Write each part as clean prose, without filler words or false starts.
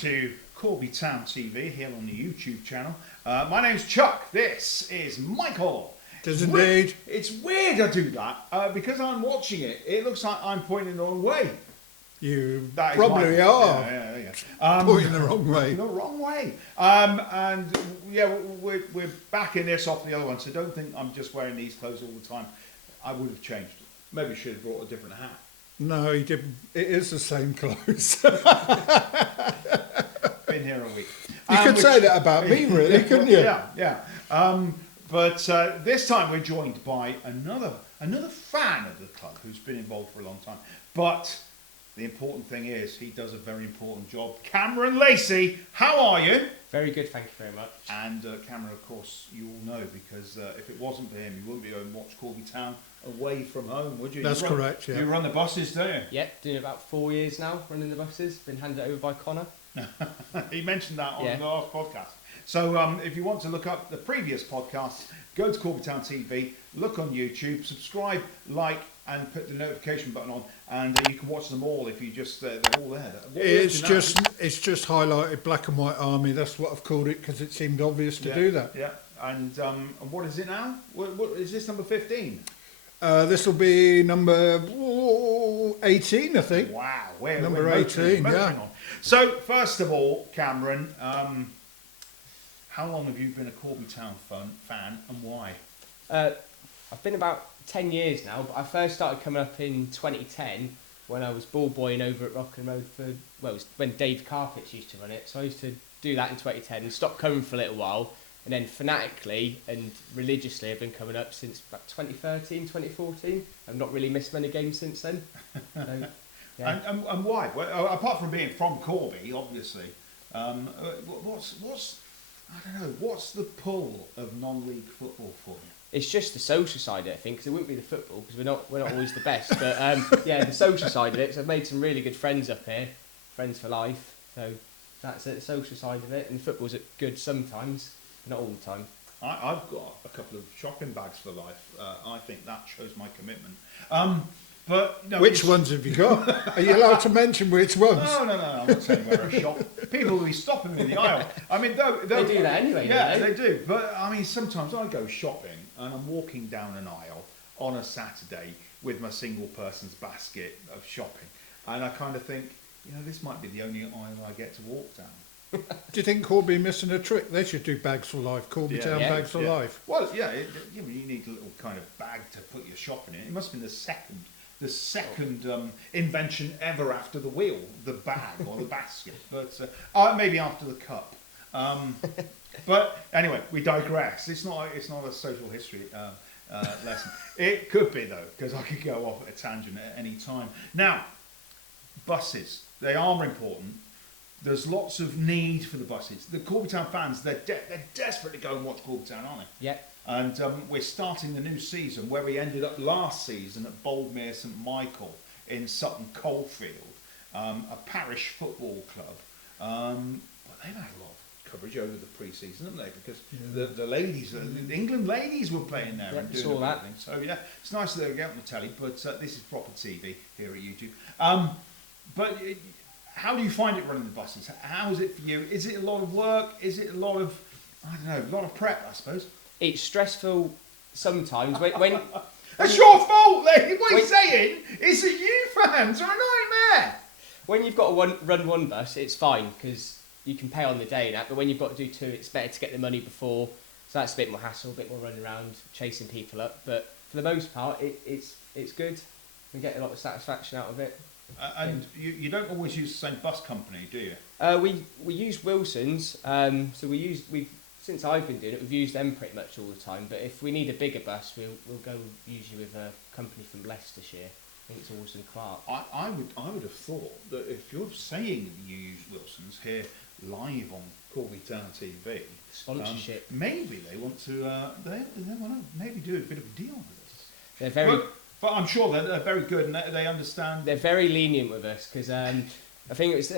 to Corby Town TV here on the YouTube channel. My name's Chuck. This is Michael. Does indeed. It's weird I do that because I'm watching it. It looks like I'm pointing the wrong way. You That is probably are pointing the wrong way. The wrong way. And yeah, we're backing this off the other one, so don't think I'm just wearing these clothes all the time. I would have changed. Maybe should have brought a different hat. No, you didn't. It is the same clothes. Been here a week. You could say that about me, really, couldn't you? Yeah. But this time we're joined by another fan of the club who's been involved for a long time. But the important thing is he does a very important job. Cameron Lacey, how are you? Very good, thank you very much. And Cameron, of course, you all know because if it wasn't for him, you wouldn't be able to watch Corby Town away from home, would you? That's correct, yeah. You run the buses, don't you? Yep, doing about 4 years now, running the buses. Been handed over by Connor. He mentioned that on the last podcast. So if you want to look up the previous podcasts, go to Corby Town TV, look on YouTube, subscribe, like, and put the notification button on, and you can watch them all if you just they're all there. It's just highlighted black and white army. That's what I've called it because it seemed obvious to do that. Yeah, and what is it now? What is this, number 15? This will be number 18, I think. Wow, number we're 18, motoring yeah. on. So first of all, Cameron, how long have you been a Corby Town fan, and why? I've been about 10 years now, but I first started coming up in 2010 when I was ball boying over at Rock and Road it was when Dave Carpets used to run it. So I used to do that in 2010 and stopped coming for a little while. And then fanatically and religiously I've been coming up since about 2013, 2014. I've not really missed many games since then. So, yeah. And why? Well, apart from being from Corby, obviously, what's I don't know, what's the pull of non-league football for you? It's just the social side of it, I think, because it wouldn't be the football, because we're not always the best. But yeah, the social side of it. So I've made some really good friends up here, friends for life. So that's it, the social side of it. And the football's good sometimes, not all the time. I've got a couple of shopping bags for life. I think that shows my commitment. But no, which ones have you got? Are you allowed to mention which ones? No. I'm not saying where I shop. People will be stopping me in the aisle. I mean, they do that anyway. Yeah, they do. But I mean, sometimes I go shopping and I'm walking down an aisle on a Saturday with my single person's basket of shopping, and I kind of think, this might be the only aisle I get to walk down. Do you think Corby missing a trick? They should do bags for life. Corby Town bags for life. Well, yeah, you need a little kind of bag to put your shopping in. It must have been the second invention ever after the wheel, the bag or the basket, but maybe after the cup. But anyway, we digress. It's not a social history lesson. It could be though, because I could go off at a tangent at any time. Now, buses, they are important. There's lots of need for the buses. The Corby Town fans, they're desperate to go and watch Corby Town, aren't they? Yeah. And we're starting the new season where we ended up last season at Boldmere St Michael in Sutton Coldfield, a parish football club. But they've had a lot of coverage over the pre-season, haven't they? Because the ladies, the England ladies were playing there and doing everything. So yeah, it's nice that they get on the telly, but this is proper TV here at YouTube. How do you find it running the buses? How is it for you? Is it a lot of work? Is it a lot of, a lot of prep, I suppose? It's stressful sometimes. When it's your fault, Lee. What are you saying? It's that you fans are a nightmare. When you've got to run one bus, it's fine because you can pay on the day and that. But when you've got to do two, it's better to get the money before. So that's a bit more hassle, a bit more running around, chasing people up. But for the most part, it's good. We get a lot of satisfaction out of it. And you don't always use the same bus company, do you? We use Wilson's. Since I've been doing it, we've used them pretty much all the time. But if we need a bigger bus, we'll go usually with a company from Leicestershire. I think it's Wilson Clark. I would have thought that if you're saying you use Wilson's here live on Corby Town TV, sponsorship, maybe they want to they want to maybe do a bit of a deal with us. They're very. But I'm sure they're very good and they understand. They're very lenient with us because I think it was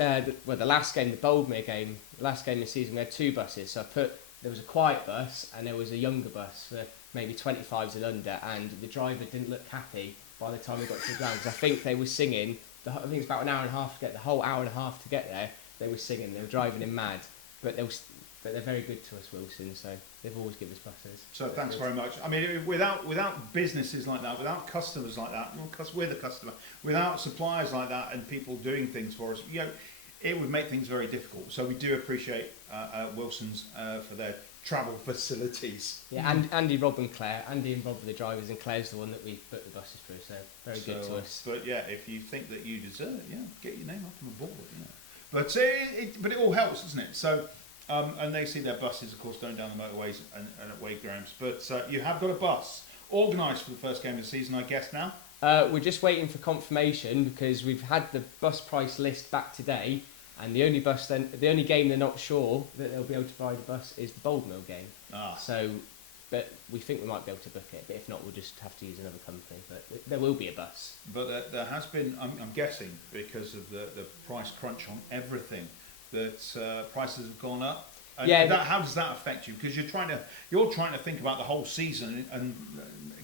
the last game, the Boldmere game, the last game of the season. We had two buses, so there was a quiet bus and there was a younger bus for maybe 25s and under, and the driver didn't look happy by the time we got to the ground because I think they were singing. I think it's about an hour and a half to get the whole hour and a half to get there. they were singing. They were driving him mad, but they're very good to us, Wilson. So they've always given us buses. So thanks very much. I mean, without businesses like that, without customers like that, well, we're the customer. Without suppliers like that and people doing things for us, it would make things very difficult. So we do appreciate Wilson's for their travel facilities. Yeah, and Andy, Rob and Claire. Andy and Rob are the drivers, and Claire's the one that we booked the buses through, so very good to us. But yeah, if you think that you deserve it, get your name up on the board. But it all helps, doesn't it? So, and they see their buses, of course, going down the motorways and at waygrounds. But you have got a bus organised for the first game of the season, I guess, now? We're just waiting for confirmation because we've had the bus price list back today, and the only game they're not sure that they'll be able to provide a bus is the Boldmill game. So, but we think we might be able to book it. But if not, we'll just have to use another company. But there will be a bus. But there has been, I'm guessing, because of the price crunch on everything, that prices have gone up. And how does that affect you? Because you're trying to think about the whole season and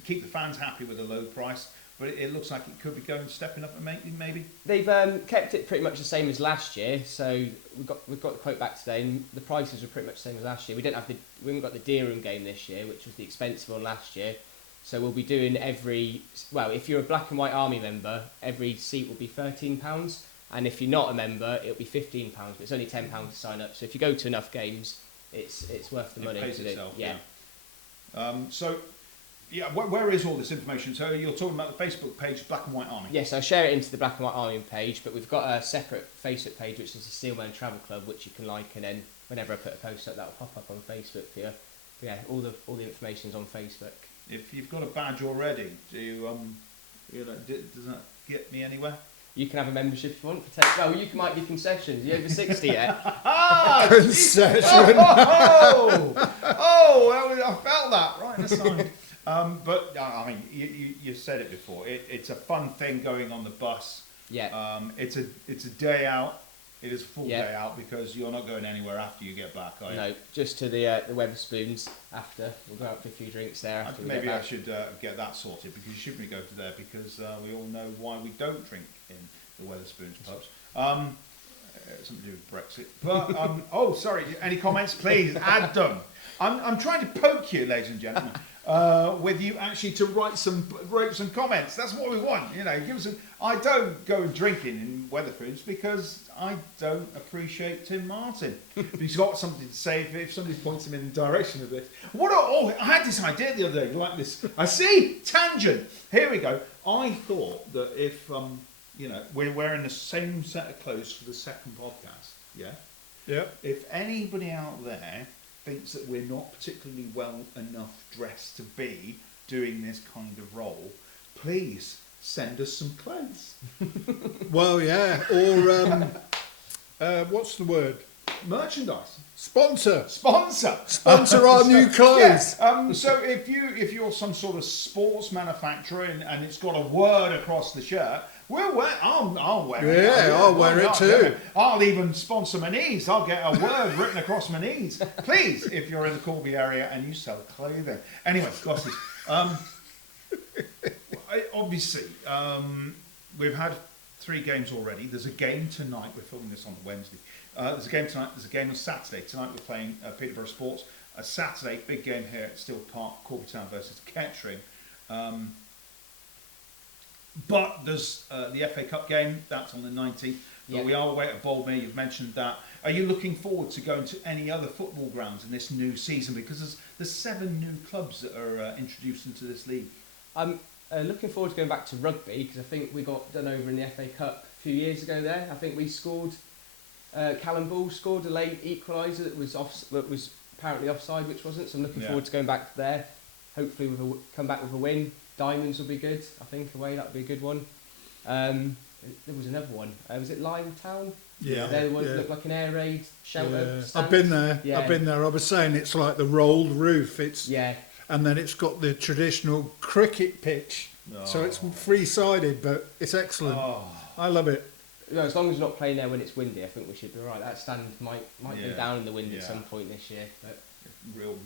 keep the fans happy with a low price. But it looks like it could be stepping up and maybe. They've kept it pretty much the same as last year. So we've got the quote back today, and the prices were pretty much the same as last year. We haven't got the Deerham game this year, which was the expensive one last year. So we'll be doing if you're a Black and White Army member, every seat will be £13, and if you're not a member, it'll be £15. But it's only £10 to sign up. So if you go to enough games, it's worth the money. It pays itself. Yeah. Where is all this information? So you're talking about the Facebook page, Black and White Army? Yes, I'll share it into the Black and White Army page, but we've got a separate Facebook page, which is the Steelmen Travel Club, which you can like, and then whenever I put a post up, that'll pop up on Facebook for you. But yeah, all the information's on Facebook. If you've got a badge already, does that get me anywhere? You can have a membership if you want. You might be concessions. Are you over 60 yet? Concession! I felt that right aside. But I mean, you said it before. It's a fun thing going on the bus. Yeah. It's a day out. It is a full day out because you're not going anywhere after you get back, are you? No, just to the Wetherspoons after. We'll go out for a few drinks there after we get back. I should get that sorted because you shouldn't go to there because we all know why we don't drink in the Wetherspoons pubs. Something to do with Brexit. But sorry. Any comments? Please add them. I'm trying to poke you, ladies and gentlemen, with you actually to write some comments. That's what we want. Give us. I don't go drinking in Wetherspoons because I don't appreciate Tim Martin. He's got something to say if somebody points him in the direction of this. I had this idea the other day like this. I see tangent. Here we go. I thought that if we're wearing the same set of clothes for the second podcast. Yeah. Yeah. If anybody out there thinks that we're not particularly well enough dressed to be doing this kind of role, please send us some clothes. Well, yeah. Or what's the word? Merchandise. Sponsor our new clothes. Yeah. So if you're some sort of sports manufacturer and it's got a word across the shirt, I'll wear it. Yeah, I'll wear it too. I'll even sponsor my knees. I'll get a word written across my knees. Please, if you're in the Corby area and you sell clothing. Anyway, glasses. Obviously, we've had 3 games already. There's a game tonight. We're filming this on Wednesday. There's a game tonight. There's a game on Saturday. Tonight we're playing Peterborough Sports. A Saturday, big game here at Steel Park, Corby Town versus Kettering. But there's the FA Cup game. That's on the 19th. But we are away at Boldmere. You've mentioned that. Are you looking forward to going to any other football grounds in this new season? Because there's 7 new clubs that are introduced into this league. I'm looking forward to going back to rugby because I think we got done over in the FA Cup a few years ago there. I think we scored... Callum Ball scored a late equaliser that was apparently offside, which wasn't. So I'm looking forward to going back there. Hopefully, come back with a win. Diamonds will be good. I think away that would be a good one. There was another one. Was it Lime Town? Yeah. There was looked like an air raid shelter. Yeah. I've been there. Yeah. I've been there. I was saying it's like the rolled roof. And then it's got the traditional cricket pitch. Oh. So it's three-sided, but it's excellent. Oh. I love it. As long as we're not playing there when it's windy, I think we should be right. That stand might go down in the wind at some point this year. But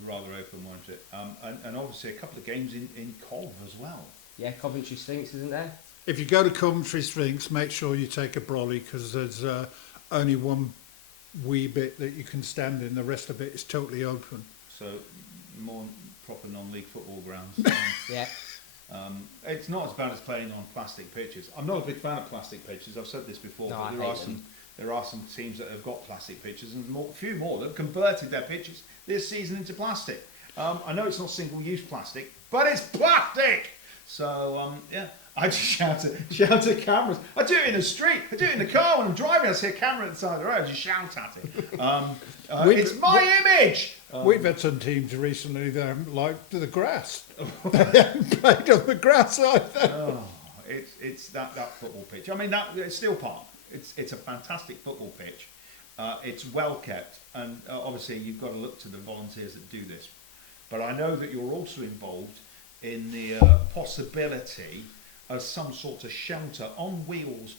rather open, won't it? And obviously a couple of games in Cov as well. Yeah, Coventry Sphinx, isn't there? If you go to Coventry Sphinx, make sure you take a brolly because there's only one wee bit that you can stand in. The rest of it is totally open. So more proper non-league football grounds. Yeah. It's not as bad as playing on plastic pitches. I'm not a big fan of plastic pitches. I've said this before. No, But there are some teams that have got plastic pitches, and a few more that have converted their pitches this season into plastic. I know it's not single-use plastic, but it's plastic. So yeah, I just shout at cameras. I do it in the street. I do it in the car when I'm driving. I see a camera at the side of the road. I just shout at it. It's my image. We've had some teams recently that haven't liked the grass. They haven't played on the grass either. It's that football pitch. I mean, it's Steel Park. It's a fantastic football pitch. It's well kept, and obviously you've got to look to the volunteers that do this. But I know that you're also involved in the possibility of some sort of shelter on wheels,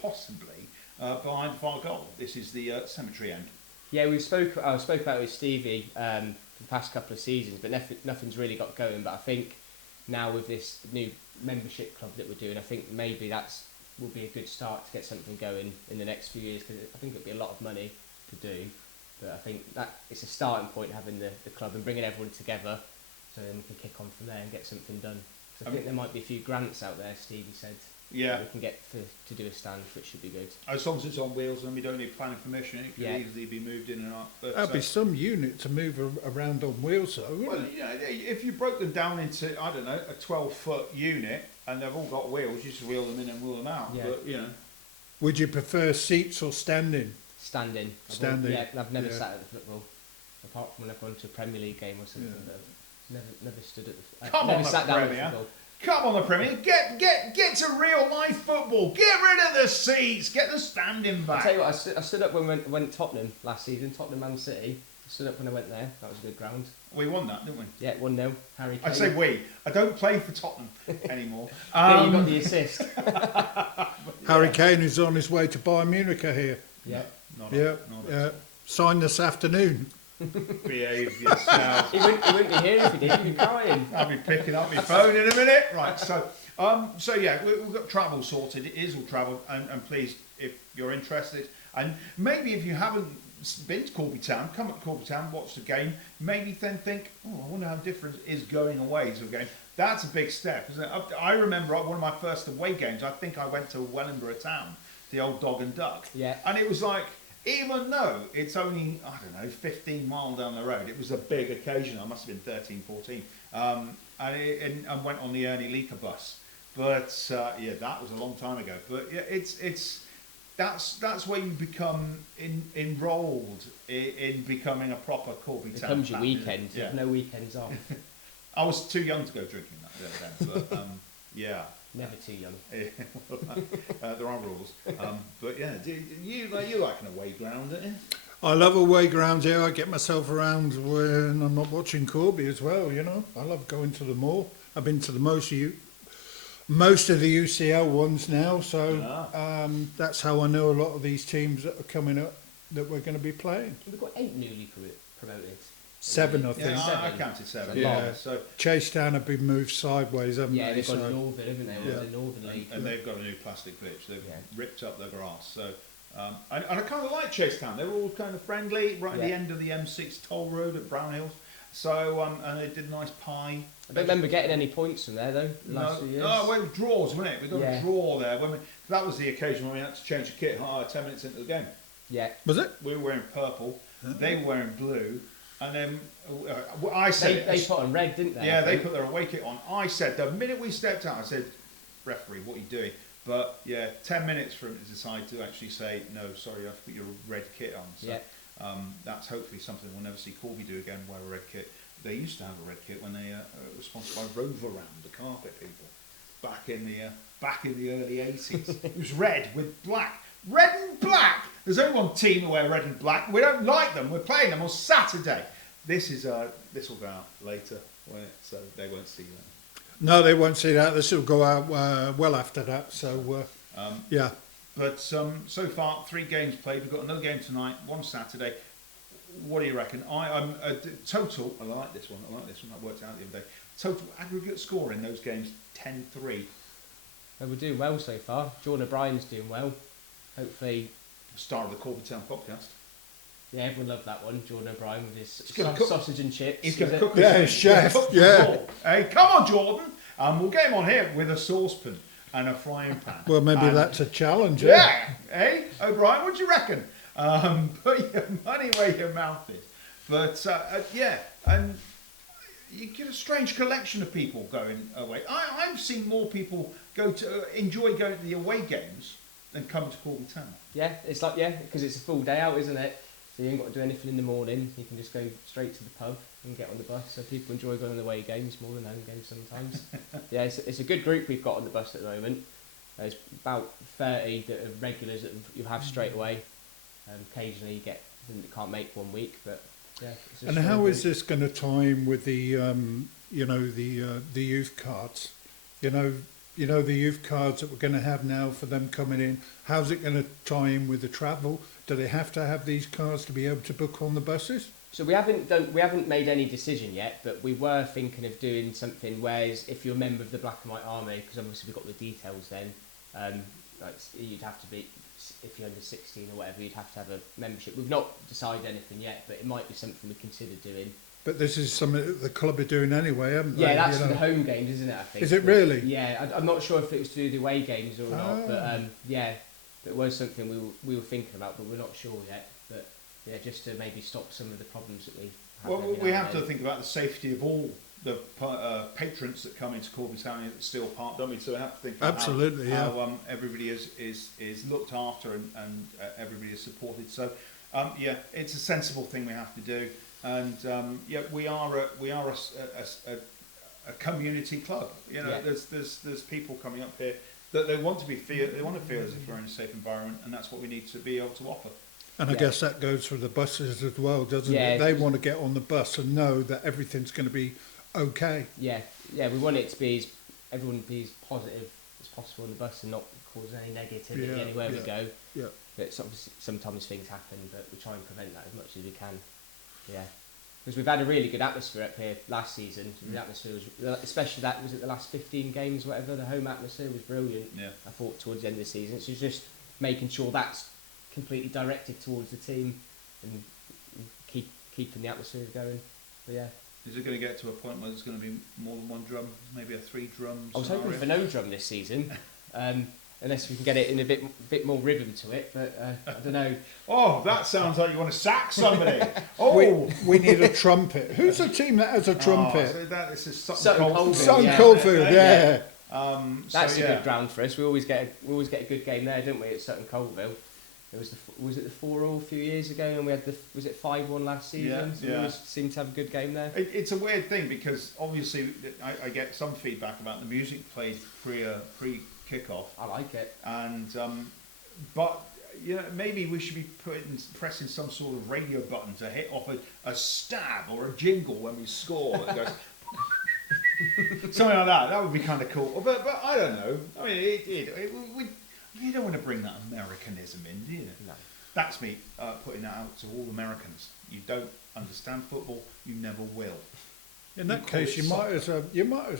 possibly behind far goal. This is the cemetery end. Yeah, I spoke about it with Stevie for the past couple of seasons, but nothing's really got going. But I think now with this new membership club that we're doing, I think maybe will be a good start to get something going in the next few years, because I think it'll be a lot of money to do. But I think that it's a starting point, having the club and bringing everyone together, so then we can kick on from there and get something done. I think there might be a few grants out there, Stevie said. Yeah. We can get to do a stand, which should be good. As long as it's on wheels and we don't need planning permission, it could easily be moved in and out. But, That'd be some unit to move around on wheels, though. Well, if you broke them down into, I don't know, a 12-foot unit and they've all got wheels, you just wheel them in and wheel them out. Yeah. But, Would you prefer seats or standing? Standing. Standing. I've never sat at the football, apart from when I've gone to a Premier League game or something. But I've never stood at the. Come never on, sat the down at Premier. football. Come on, the Premier. Get to real life football. Get rid of the seats. Get the standing back. I'll tell you what, I stood up when we went Tottenham last season, Tottenham Man City. I stood up when I went there. That was a good ground. We won that, didn't we? Yeah, 1-0. Harry Kane. I say we. I don't play for Tottenham anymore. Yeah, you got the assist. Harry Kane is on his way to Bayern Munich here. Yeah. Yeah. Signed this afternoon. Behave yourself. He wouldn't be here if he did. He'd be crying. I'll be picking up my phone in a minute. Right, so yeah, we've got travel sorted. It is all travel, and please, if you're interested, and maybe if you haven't been to Corby Town, come up to Corby Town, watch the game, maybe then think, I wonder how different it is going away to a game. That's a big step, isn't it? I remember one of my first away games, I think I went to Wellingborough Town, the old Dog and Duck. Yeah. And it was like, even though it's only, 15 miles down the road, it was a big occasion. I must have been 13, 14. And went on the Ernie Leaker bus. But, that was a long time ago. But, yeah, that's where you become enrolled in becoming a proper Corby Town. It becomes your weekend. You have no weekends off. I was too young to go drinking that then, but, yeah. Never too young. There are rules. But yeah, you like an away ground, don't you? I love away grounds. I get myself around when I'm not watching Corby as well. I love going to the mall. I've been to the most of the UCL ones now, so that's how I know a lot of these teams that are coming up that we're going to be playing. We've got 8 newly promoted. 7, I think. Yeah, I counted 7. Yeah. So Chasetown have been moved sideways, haven't they? They've got Northern, haven't they? Yeah. The Northern League. and they've got a new plastic pitch. They've ripped up their grass. So, and I kind of like Chasetown. They were all kind of friendly, right at the end of the M6 toll road at Brown Hills. So, and they did a nice pie. I don't remember getting any points from there though. Last few years. Oh, well, draws, wasn't it? We got a draw there. That was the occasion when we had to change the kit 10 minutes into the game. Yeah. Was it? We were wearing purple. They were wearing blue. And then I said... They put on red, didn't they? Yeah, they put their away kit on. I said, the minute we stepped out, I said, referee, what are you doing? But yeah, 10 minutes for him to decide to actually say, no, sorry, you have to put your red kit on. So that's hopefully something we'll never see Corby do again, wear a red kit. They used to have a red kit when they were sponsored by Rover Round, the carpet people, back in the early 80s. It was red with black. Red and black! There's only one team who wear red and black. We don't like them. We're playing them on Saturday. This will go out later, so they won't see that. No, they won't see that. This will go out well after that. So, yeah. But so far, 3 games played. We've got another game tonight, one Saturday. What do you reckon? I'm total. I like this one. I worked out the other day. Total aggregate score in those games 10-3. We're doing well so far. Jordan O'Brien's doing well. Hopefully, Star of the Corby Town podcast. Yeah, everyone loved that one. Jordan O'Brien with his gonna cook- sausage and chips. He's going to was it? cook Yeah, this chef, cook the yeah. pork. Hey, come on, Jordan. We'll get him on here with a saucepan and a frying pan. Well, maybe And- that's a challenge. Yeah. Hey, O'Brien, what do you reckon? Put your money where your mouth is. But yeah, and you get a strange collection of people going away. I've seen more people enjoy going to the away games than come to Corby Town. Yeah, it's like, because it's a full day out, isn't it? So you ain't got to do anything in the morning. You can just go straight to the pub and get on the bus. So people enjoy going on the away games more than home games sometimes. Yeah, it's a good group we've got on the bus at the moment. There's about 30 that are regulars that you have straight away. Occasionally you get them that can't make 1 week, but yeah. It's a And strong how group. is this going to time with the the youth cards? You know the youth cards that we're going to have now for them coming in. How's it going to tie in with the travel? Do they have to have these cards to be able to book on the buses? So we haven't made any decision yet, but we were thinking of doing something. Whereas if you're a member of the Black and White Army, because obviously we've got the details, then like you'd have to be, if you're under 16 or whatever, you'd have to have a membership. We've not decided anything yet, but it might be something we consider doing. But this is something that the club are doing anyway, haven't they? Yeah, that's You for know? the home games, isn't it? I think. Is it But, really? Yeah, I'm not sure if it was to do the away games or not, but Ah. yeah, it was something we were thinking about, but we're not sure yet. But yeah, just to maybe stop some of the problems that we have. Well, every we now have and to then. think about the safety of all the patrons that come into Corby Town at Steel Park, don't we? So we have to think about Absolutely, how everybody is looked after and everybody is supported. So yeah, it's a sensible thing we have to do. And yeah, we are a community club. You know, Yeah. there's people coming up here that they want to feel as if we're in a safe environment, and that's what we need to be able to offer. And I Yeah. guess that goes for the buses as well, doesn't Yeah. it? They want to get on the bus and know that everything's going to be okay. Yeah, we want it to be everyone be as positive as possible on the bus and not cause any negativity Yeah, anywhere we yeah, go. yeah. But it's obviously, sometimes things happen, but we try and prevent that as much as we can. Yeah, because we've had a really good atmosphere up here last season. The atmosphere was, especially that was at the last 15 games, whatever. The home atmosphere was brilliant. Yeah. I thought towards the end of the season, so it's just making sure that's completely directed towards the team and keeping the atmosphere going. But yeah. Is it going to get to a point where there's going to be more than one drum, maybe a 3-drum I was hoping scenario? for no drum this season, unless we can get it in a bit more rhythm to it. But I don't know. Oh, that sounds like you want to sack somebody. Oh, We need a trumpet. Who's the team that has a trumpet? So this is Sutton Coldfield. Coldfield, Sutton yeah. Coldfield, yeah. That's so, a yeah. good ground for us. We always get a good game there, don't we? At Sutton Coldfield. It was it the 4-4 a few years ago, and we had was it 5-1 last season? Yeah, So we always seem to have a good game there. It's a weird thing because obviously I get some feedback about the music played pre kickoff, I like it. and but you know, maybe we should be pressing some sort of radio button to hit off a stab or a jingle when we score that goes something like that. That would be kind of cool. But I don't know. I mean, you don't want to bring that Americanism in, do you? No. That's me putting that out to all Americans. You don't understand football. You never will. In that call case, it you might as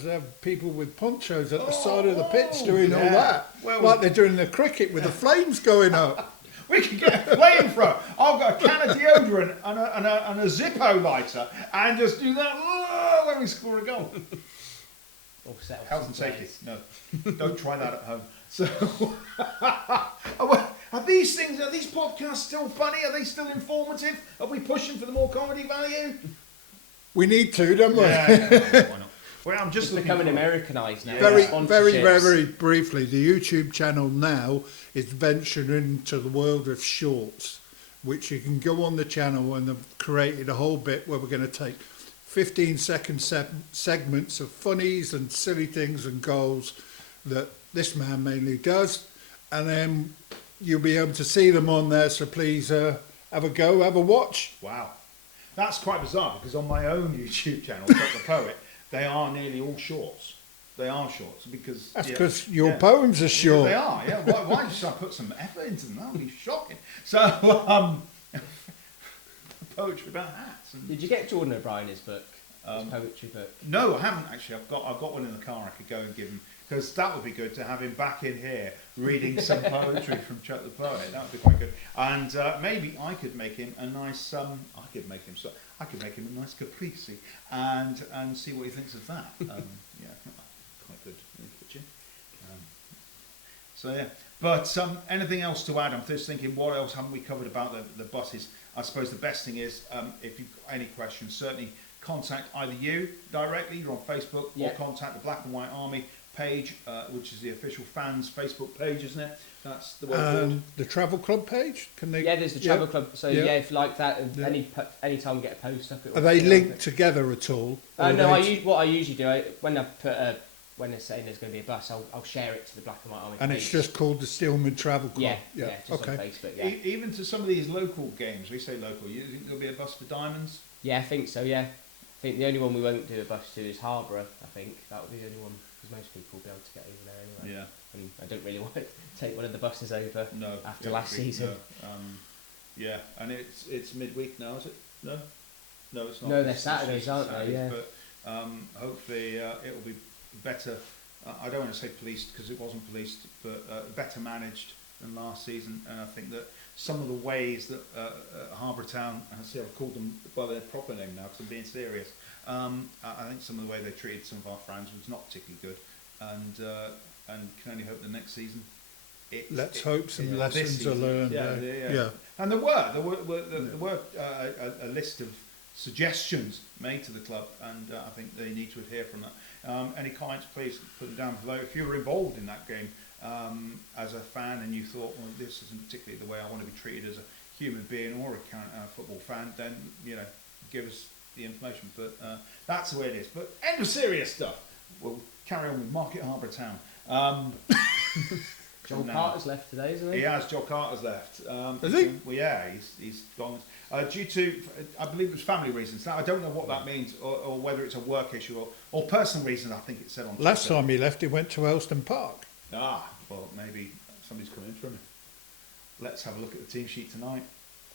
well have people with ponchos at the Oh, side of the pitch doing all yeah. that, Well, like they're doing the cricket with the flames going up. We could get a flamethrower. I've got a can of deodorant and a Zippo lighter, and just do that when we score a goal. Or set off Health some and safety. flares. No, don't try that at home. So, are these podcasts still funny? Are they still informative? Are we pushing for the more comedy value? We need to, don't we? Yeah, why not? Well, I'm just It's looking becoming for Americanised now. Very, Sponsorships. very briefly, the YouTube channel now is venturing into the world of shorts, which you can go on the channel, and they've created a whole bit where we're going to take 15-second segments of funnies and silly things and goals that this man mainly does, and then you'll be able to see them on there, so please have a go, have a watch. Wow, that's quite bizarre because on my own YouTube channel, Chuck the Poet, they are nearly all shorts. They are shorts because That's because your poems are short. They are, yeah. Why just I put some effort into them? That would be shocking. So, poetry about hats. And, Did you get Jordan O'Brien his book? His poetry book. no, I haven't actually. I've got one in the car. I could go and give him. because that would be good to have him back in here reading some poetry from Chuck the Poet. That would be quite good. And maybe I could make him a nice. I could make him a nice caprese, and see what he thinks of that. Yeah, quite good in the kitchen. So yeah. But anything else to add? I'm just thinking, what else haven't we covered about the buses? I suppose the best thing is, if you've got any questions, certainly contact either you directly, you're on Facebook, or contact the Black and White Army page, which is the official fans Facebook page, isn't it? That's the way forward. The travel club page? Can they? Yeah, there's the travel club. So if you like that, any time we get a post up, Are they linked together at all? No, what I usually do, when I put when they're saying there's going to be a bus, I'll share it to the Black and White Army and page. It's just called the Steelmen Travel Club? Yeah, just on Facebook, yeah. Even to some of these local games, we say local, you think there'll be a bus for Diamonds? Yeah, I think so, yeah. I think the only one we won't do a bus to is Harborough, I think. That would be the only one, because most people will be able to get over there anyway. Yeah. And I don't really want to take one of the buses over after last season. No. Yeah, and it's midweek now, is it? No, it's not. No, they're Saturdays, aren't they? Yeah. But hopefully it will be better. I don't want to say policed because it wasn't policed, but better managed than last season. And I think that some of the ways that Harbour Town, I see I've called them by their proper name now because I'm being serious. I think some of the way they treated some of our fans was not particularly good, and can only hope the next season. Let's hope some lessons are learned. Yeah. And there were a list of suggestions made to the club, and I think they need to adhere from that. Any comments, please put them down below. If you were involved in that game as a fan and you thought, well, this isn't particularly the way I want to be treated as a human being or a football fan, then give us the information. But that's the way it is. But end of serious stuff. We'll carry on with Market Harbour Town. Joel Carter's left today, isn't he? He has. Joel Carter's left. Has he? Well, yeah, he's gone. Due to, I believe it was family reasons. Now, I don't know what that means, or whether it's a work issue or personal reasons, I think it said on Last Twitter. time he left, he went to Elston Park. Well, maybe somebody's coming in from him. Let's have a look at the team sheet tonight.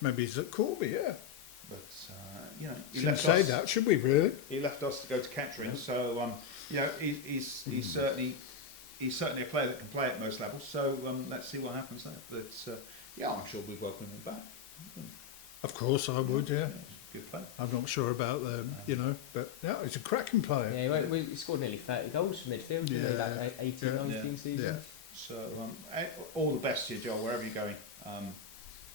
Maybe he's at Corby, yeah. But, he Shouldn't say that, should we really? He left us to go to Kettering, so, he's certainly a player that can play at most levels, so let's see what happens there. But, I'm sure we'd welcome him back. Of course I would, yeah. Good player. I'm not sure about them, but yeah, he's a cracking player. Yeah, he scored nearly 30 goals from midfield, didn't he, that 18-19 season? Yeah. So, all the best to you, Joel, wherever you're going.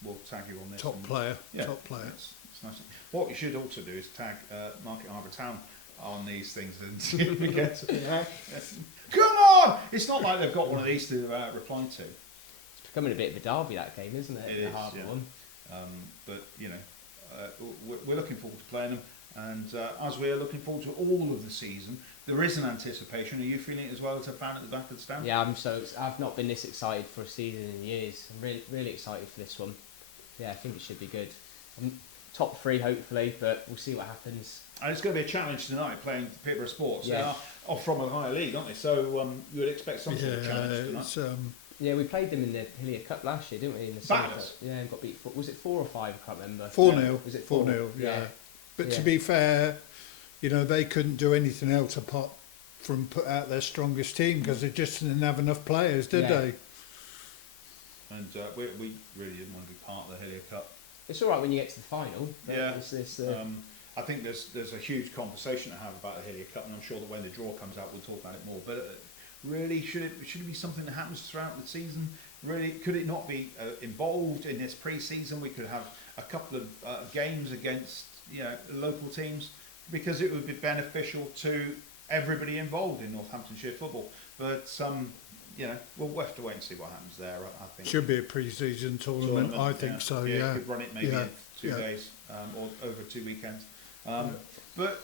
We'll tag you on this. Top player. It's nice. What you should also do is tag Market Harbour Town on these things and see if we get to Come on! It's not like they've got one of these to reply to. It's becoming a bit of a derby, that game, isn't it? It is, Harbour one. But we're looking forward to playing them, and as we're looking forward to all of the season, there is an anticipation. Are you feeling it as well as a fan at the back of the stand? Yeah, I've not been this excited for a season in years. I'm really excited for this one. Yeah, I think it should be good. Top 3 hopefully, but we'll see what happens. And it's going to be a challenge tonight playing Peterborough Sports. Yeah. They are from a higher league, aren't they? So you would expect some sort of challenge tonight. Yeah, we played them in the Hillier Cup last year, didn't we? In the Batters. Yeah, and got beat. Was it 4 or 5? I can't remember. 4-0. Was it 4-0? Yeah. But Yeah. to be fair, they couldn't do anything else apart from put out their strongest team because they just didn't have enough players, did they? And we really didn't want to be part of the Hillier Cup. It's all right when you get to the final. Yeah. I think there's a huge conversation to have about the Hillier Cup, and I'm sure that when the draw comes out, we'll talk about it more. But really, should it be something that happens throughout the season? Really, could it not be involved in this pre-season? We could have a couple of games against local teams, because it would be beneficial to everybody involved in Northamptonshire football. But we'll have to wait and see what happens there. I think Should be a pre-season tournament. I think so. Yeah. You could run it maybe in 2 days or over 2 weekends. But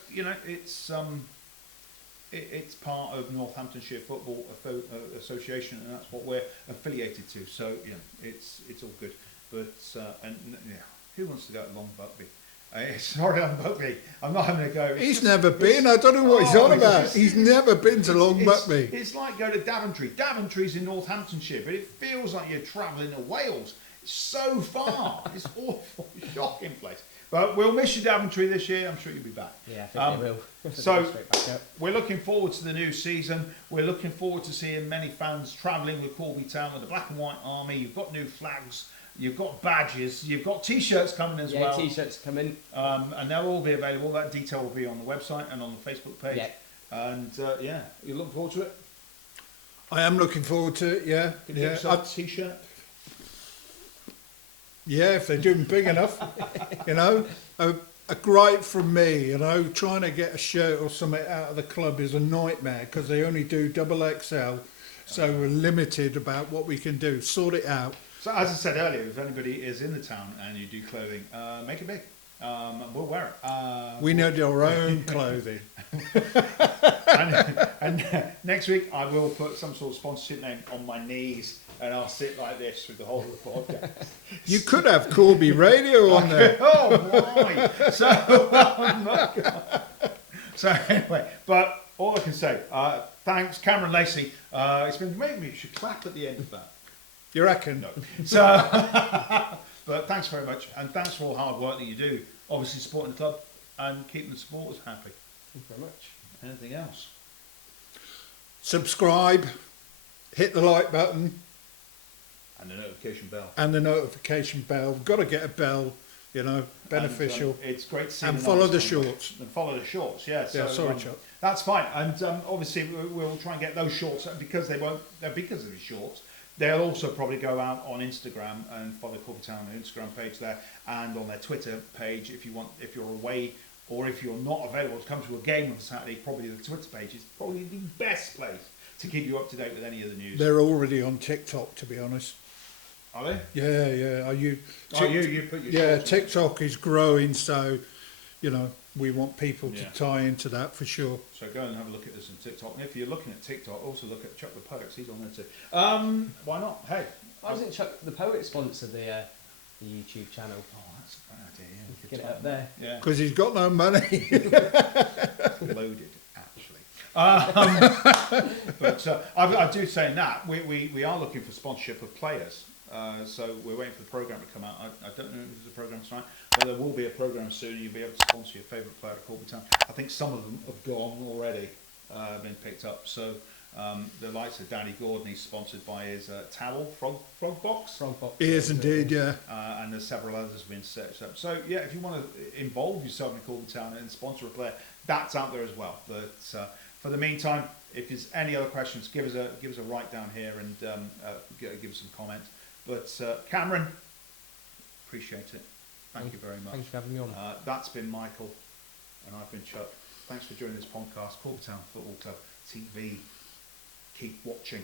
it's part of Northamptonshire Football Association, and that's what we're affiliated to. So it's all good. But who wants to go to Long Buckby? Sorry, I'm Buckby. I'm not having a go. He's never been. I don't know what he's on about. He's never been to Long Buckby. It's like going to Daventry. Daventry's in Northamptonshire, but it feels like you're travelling to Wales. so far. It's awful, shocking place. But we'll miss you, Daventry, this year. I'm sure you'll be back. Yeah, I think they will. So Straight back up. we're looking forward to the new season. We're looking forward to seeing many fans travelling with Corby Town with the Black and White Army. You've got new flags, you've got badges, you've got T-shirts coming as well. Yeah, T-shirts coming. And they'll all be available. That detail will be on the website and on the Facebook page. Yeah. And yeah, you look forward to it. I am looking forward to it. Yeah, Can you yeah. get yourself a T-shirt? Yeah, if they do them big enough, you know. A gripe from me, you know, trying to get a shirt or something out of the club is a nightmare because they only do double XL, so we're limited about what we can do. Sort it out. So as I said earlier, if anybody is in the town and you do clothing, make it big. And we'll wear it. We need our own clothing. and next week I will put some sort of sponsorship name on my knees and I'll sit like this through the whole of the podcast. You could have Corby Radio on there. Oh my! So anyway, but all I can say, thanks, Cameron Lacey. It's been maybe you should clap at the end of that. You reckon? No. So, but thanks very much, and thanks for all the hard work that you do. Obviously, supporting the club and keeping the supporters happy. Thank you very much. Anything else? Subscribe, hit the like button And the notification bell. and the notification bell. Got to get a bell, you know, beneficial. And, it's great to see. And the follow numbers the coming. shorts. And follow the shorts, yeah. So, Yeah, sorry, Chuck. that's fine. And obviously, we'll try and get those shorts because they won't. Because of the shorts, they'll also probably go out on Instagram and follow Corby Town on the Instagram page there and on their Twitter page if you want. If you're away or if you're not available to come to a game on Saturday, probably the Twitter page is probably the best place to keep you up to date with any of the news. They're already on TikTok, to be honest. Are they? Yeah, yeah. Are you? You put your Yeah, shorts on. TikTok is growing, so you know we want people to Yeah. tie into that for sure. So go and have a look at this on TikTok. And if you're looking at TikTok, also look at Chuck the Poets. He's on there too. Why not? Hey. Why doesn't Chuck the Poet sponsor the YouTube channel? Oh, that's a bad idea. Yeah. Get it up there. Yeah. Because he's got no money. Loaded, actually. But I do say in that we are looking for sponsorship of players. So we're waiting for the programme to come out. I don't know if there's a programme tonight, but there will be a programme soon. You'll be able to sponsor your favourite player at Corby Town. I think some of them have gone already, been picked up. So the likes of Danny Gordon, he's sponsored by his towel, frog box. Frog box. He is indeed, yeah. And there's several others have been set up. So yeah, if you want to involve yourself in Corby Town and sponsor a player, that's out there as well. But for the meantime, if there's any other questions, give us a write down here and give us some comments. But Cameron, appreciate it. Thank you very much. Thanks for having me on. That's been Michael, and I've been Chuck. Thanks for joining this podcast, Corby Town Football Club TV. Keep watching.